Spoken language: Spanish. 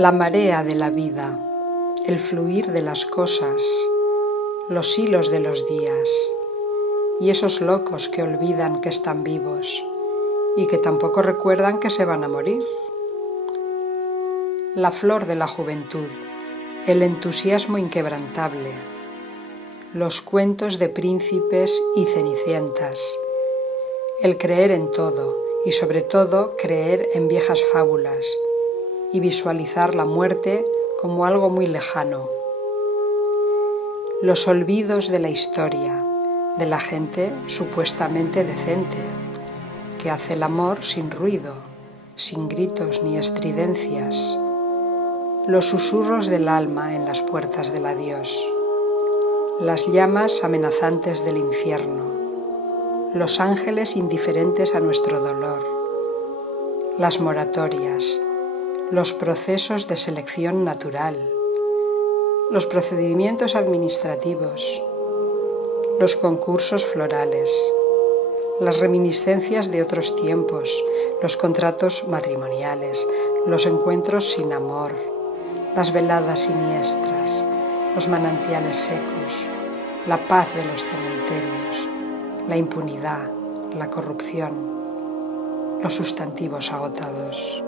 La marea de la vida, el fluir de las cosas, los hilos de los días y esos locos que olvidan que están vivos y que tampoco recuerdan que se van a morir. La flor de la juventud, el entusiasmo inquebrantable, los cuentos de príncipes y cenicientas, el creer en todo y sobre todo creer en viejas fábulas y visualizar la muerte como algo muy lejano. Los olvidos de la historia, de la gente supuestamente decente, que hace el amor sin ruido, sin gritos ni estridencias. Los susurros del alma en las puertas del adiós, las llamas amenazantes del infierno, los ángeles indiferentes a nuestro dolor, las moratorias, los procesos de selección natural, los procedimientos administrativos, los concursos florales, las reminiscencias de otros tiempos, los contratos matrimoniales, los encuentros sin amor, las veladas siniestras, los manantiales secos, la paz de los cementerios, la impunidad, la corrupción, los sustantivos agotados.